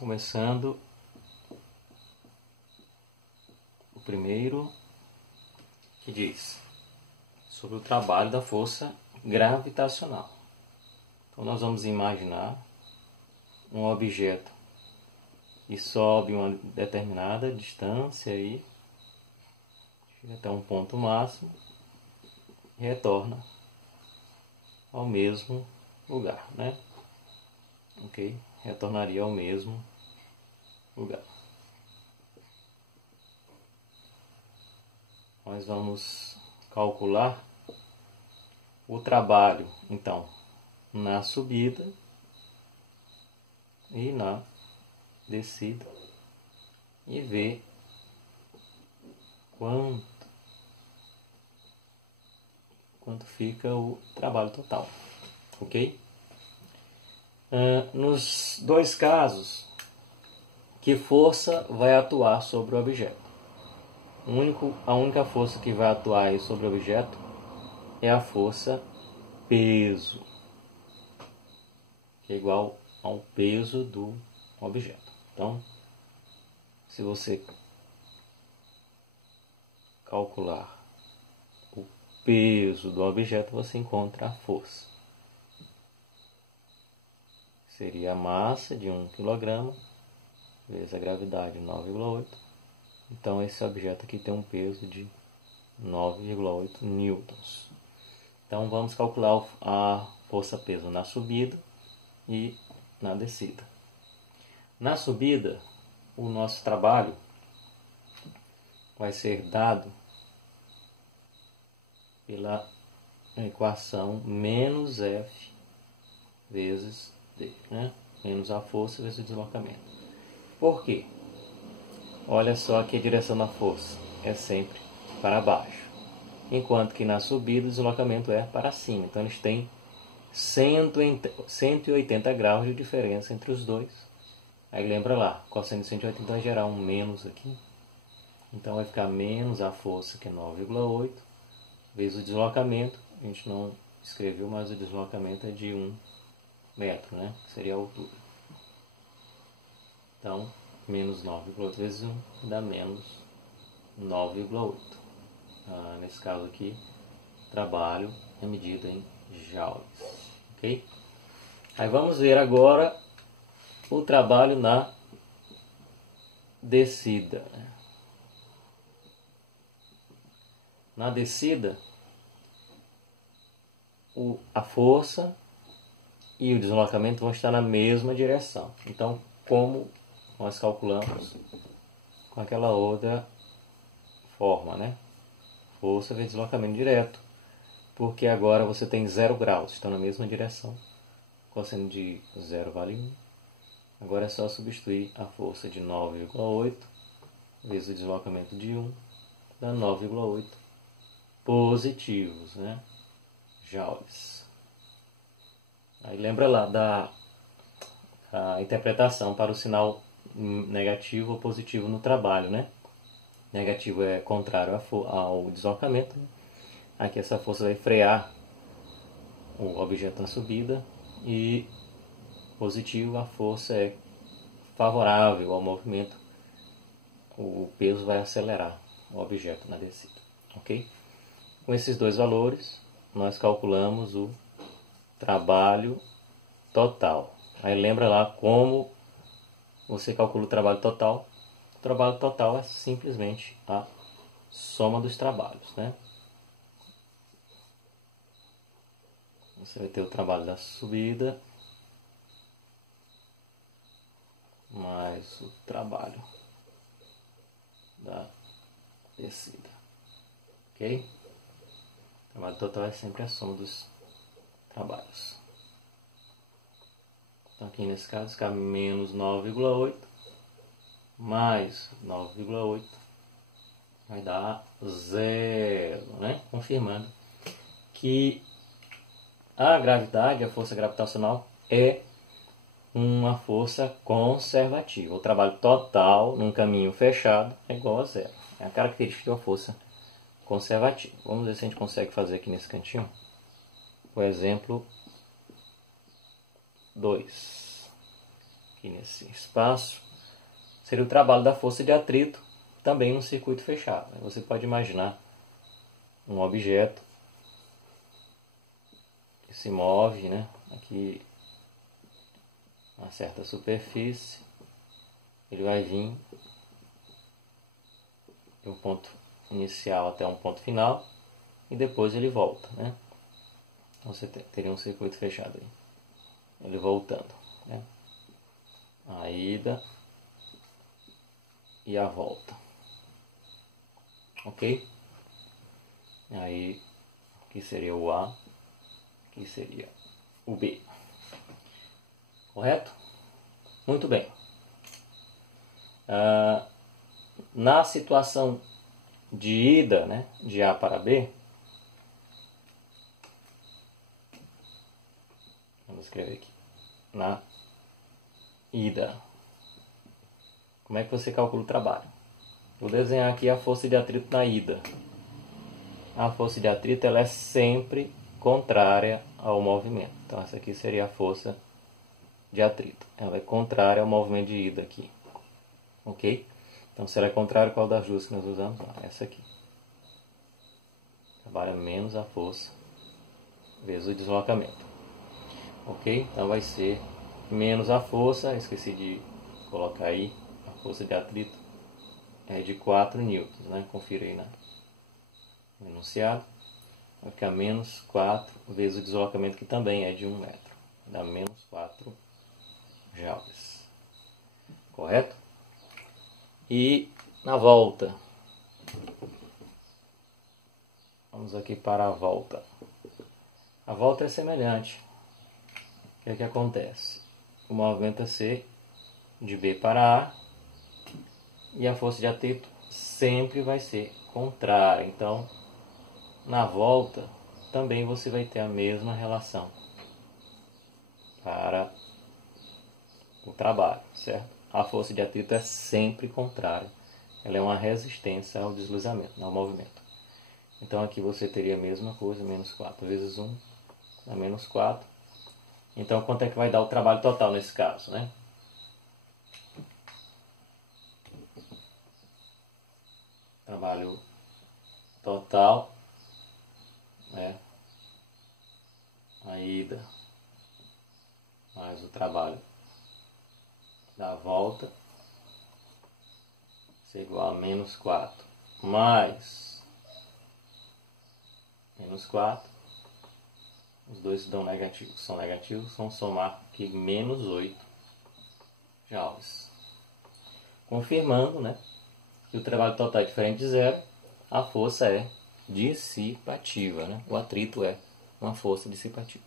Começando o primeiro, que diz sobre o trabalho da força gravitacional. Então nós vamos imaginar um objeto que sobe uma determinada distância e chega até um ponto máximo e retorna ao mesmo lugar, né? Ok? Retornaria ao mesmo lugar. Nós vamos calcular o trabalho, então, na subida e na descida e ver quanto fica o trabalho total, ok? Nos dois casos, que força vai atuar sobre o objeto? A única força que vai atuar sobre o objeto é a força peso, que é igual ao peso do objeto. Então, se você calcular o peso do objeto, você encontra a força. Seria a massa de 1 kg vezes a gravidade 9,8. Então esse objeto aqui tem um peso de 9,8 newtons. Então vamos calcular a força-peso na subida e na descida. Na subida, o nosso trabalho vai ser dado pela equação menos F vezes D, né? Menos a força vezes o deslocamento. Por quê? Olha só que a direção da força é sempre para baixo, enquanto que na subida o deslocamento é para cima. Então eles têm 180 graus de diferença entre os dois. Aí lembra lá, cosseno de 180 vai gerar um menos aqui. Então vai ficar menos a força, que é 9,8, vezes o deslocamento. A gente não escreveu, mas o deslocamento é de 1 metro, né? Seria a altura. Então, menos 9,8 vezes 1 dá menos 9,8. Nesse caso aqui, trabalho é medido em joules. Ok? Aí vamos ver agora o trabalho na descida. Na descida, a força e o deslocamento vão estar na mesma direção. Então, como nós calculamos com aquela outra forma, né? Força vezes deslocamento direto, porque agora você tem 0 graus, estão na mesma direção. Cosseno de 0 vale 1. Agora é só substituir a força de 9,8 vezes o deslocamento de 1, dá 9,8 positivos, né? Joules. Aí lembra lá da interpretação para o sinal negativo ou positivo no trabalho, né? Negativo é contrário ao deslocamento, né? Aqui essa força vai frear o objeto na subida, e positivo, a força é favorável ao movimento, o peso vai acelerar o objeto na descida, ok? Com esses dois valores, nós calculamos o trabalho total. Aí lembra lá como você calcula o trabalho total. O trabalho total é simplesmente a soma dos trabalhos, né? Você vai ter o trabalho da subida mais o trabalho da descida, ok? O trabalho total é sempre a soma dos trabalhos. Então aqui nesse caso fica menos 9,8 mais 9,8 vai dar 0, né? Confirmando que a gravidade, a força gravitacional, é uma força conservativa. O trabalho total num caminho fechado é igual a 0. É a característica da força conservativa. Vamos ver se a gente consegue fazer aqui nesse cantinho. O exemplo 2. aqui nesse espaço, seria o trabalho da força de atrito, também num circuito fechado. Você pode imaginar um objeto que se move, né, aqui a certa superfície, ele vai vir de um ponto inicial até um ponto final e depois ele volta, né? Então você teria um circuito fechado aí, ele voltando, né? A ida e a volta, ok? Aí aqui seria o A, aqui seria o B. Correto? Muito bem. Na situação de ida, né, de A para B, vamos escrever aqui, na ida, como é que você calcula o trabalho? Vou desenhar aqui a força de atrito na ida. A força de atrito ela é sempre contrária ao movimento. Então essa aqui seria a força de atrito. Ela é contrária ao movimento de ida aqui. Ok? Então se ela é contrária, qual das duas que nós usamos? Essa aqui. Trabalha menos a força vezes o deslocamento. Ok? Então vai ser menos a força. Esqueci de colocar aí. A força de atrito é de 4 newtons, né? Confira aí no enunciado. Vai ficar menos 4 vezes o deslocamento, que também é de 1 metro. Dá menos 4 joules. Correto? E na volta. Vamos aqui para a volta. A volta é semelhante. O que é que acontece? O movimento é C de B para A. E a força de atrito sempre vai ser contrária. Então, na volta, também você vai ter a mesma relação para o trabalho, certo? A força de atrito é sempre contrária. Ela é uma resistência ao deslizamento, ao movimento. Então aqui você teria a mesma coisa, menos 4 vezes 1, dá menos 4. Então quanto é que vai dar o trabalho total nesse caso, né? Trabalho total, né? A ida mais o trabalho da volta, isso é igual a menos 4 mais menos 4. Os dois dão negativo, são negativos, vamos somar aqui menos 8 joules. Confirmando, né, que o trabalho total é diferente de zero, a força é dissipativa, né? O atrito é uma força dissipativa.